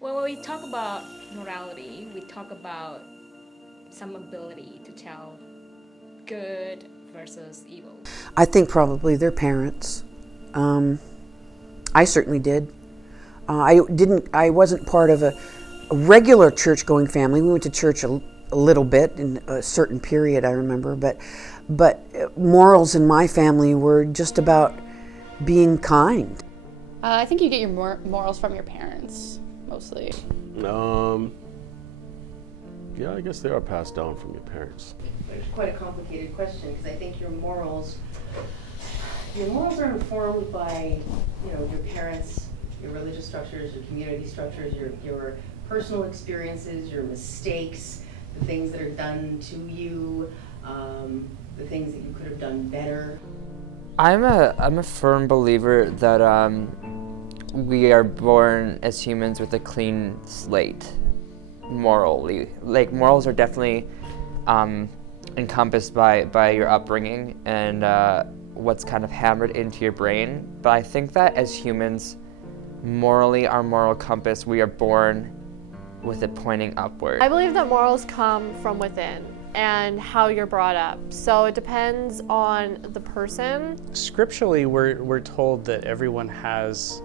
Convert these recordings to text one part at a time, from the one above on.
Well, when we talk about morality, we talk about some ability to tell good versus evil. I think probably their parents. I certainly did. I wasn't part of a regular church-going family. We went to church a little bit in a certain period, I remember, but morals in my family were just about being kind. I think you get your morals from your parents, mostly. Yeah, I guess they are passed down from your parents. It's quite a complicated question because I think your morals are informed by, your parents, your religious structures, your community structures, your personal experiences, your mistakes, the things that are done to you, the things that you could have done better. I'm a firm believer that we are born as humans with a clean slate morally. Like, morals are definitely encompassed by your upbringing and what's kind of hammered into your brain. But I think that as humans, morally, our moral compass, we are born with it pointing upward. I believe that morals come from within and how you're brought up. So it depends on the person. Scripturally, we're told that everyone has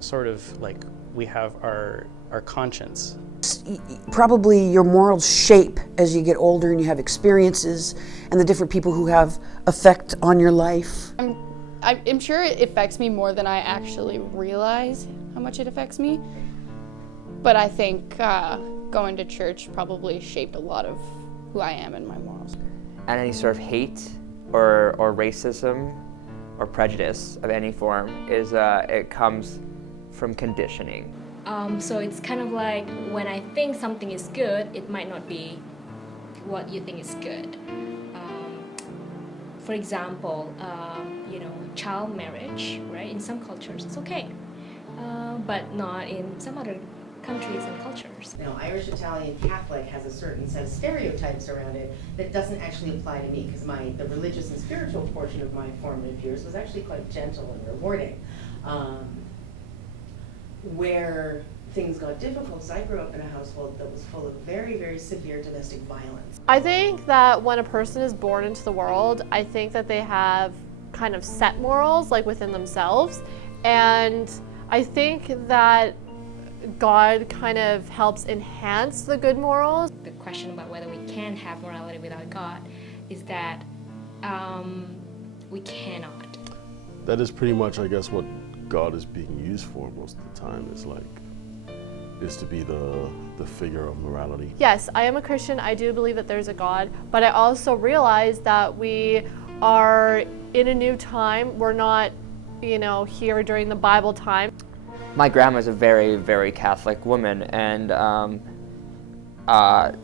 sort of like, we have our conscience. Probably your morals shape as you get older and you have experiences and the different people who have effect on your life. I'm sure it affects me more than I actually realize how much it affects me. But I think going to church probably shaped a lot of who I am and my morals. And any sort of hate or racism or prejudice of any form is it comes from conditioning. So it's kind of like when I think something is good, it might not be what you think is good. For example, child marriage, right? In some cultures, it's okay, but not in some other countries and cultures. Now, Irish Italian Catholic has a certain set of stereotypes around it that doesn't actually apply to me because the religious and spiritual portion of my formative years was actually quite gentle and rewarding. Where things got difficult, because I grew up in a household that was full of very, very severe domestic violence. I think that when a person is born into the world, I think that they have kind of set morals, like within themselves. And I think that God kind of helps enhance the good morals. The question about whether we can have morality without God is that we cannot. That is pretty much, I guess, what God is being used for most of the time. Is to be the figure of morality. Yes, I am a Christian. I do believe that there's a God, but I also realize that we are in a new time. We're not, here during the Bible time. My grandma's a very, very Catholic woman, and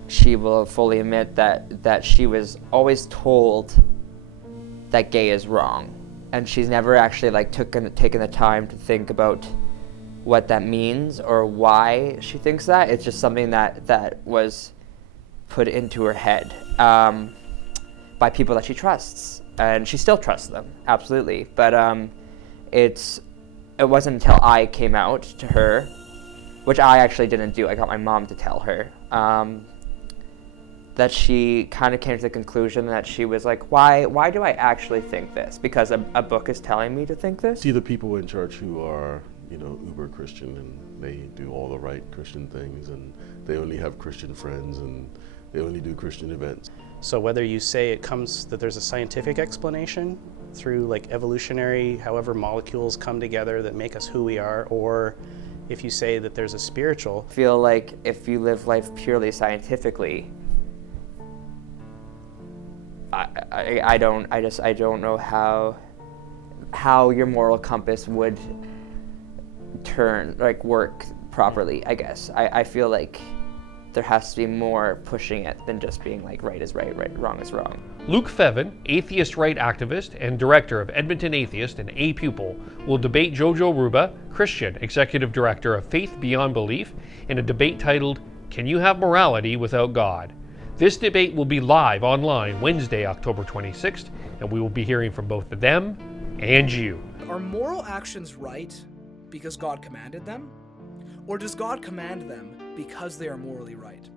she will fully admit that she was always told that gay is wrong, and she's never actually taken the time to think about what that means or why she thinks that. It's just something that was put into her head by people that she trusts, and she still trusts them, absolutely. But it wasn't until I came out to her, which I actually didn't do, I got my mom to tell her, that she kind of came to the conclusion that she was like, why do I actually think this? Because a book is telling me to think this? See the people in church who are, uber Christian, and they do all the right Christian things, and they only have Christian friends, and they only do Christian events. So whether you say that there's a scientific explanation through like evolutionary, however molecules come together that make us who we are, or if you say that there's a spiritual. I feel like if you live life purely scientifically, I don't know how your moral compass would work properly, I guess. I feel like there has to be more pushing it than just being like right is right, wrong is wrong. Luke Fevin, atheist right activist and director of Edmonton Atheist and APUPIL, will debate Jojo Ruba, Christian executive director of Faith Beyond Belief, in a debate titled, Can You Have Morality Without God? This debate will be live online Wednesday, October 26th, and we will be hearing from both them and you. Are moral actions right because God commanded them? Or does God command them because they are morally right?